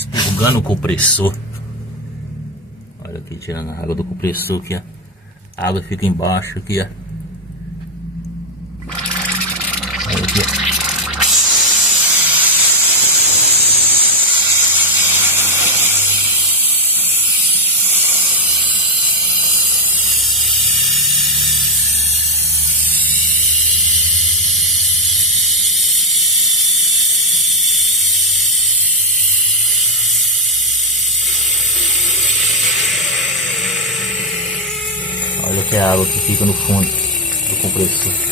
expurgando o compressor. Olha aqui, tirando a água do compressor aqui, ó. A água fica embaixo aqui, ó. Olha aqui, ó. Olha que é a água que fica no fundo do compressor.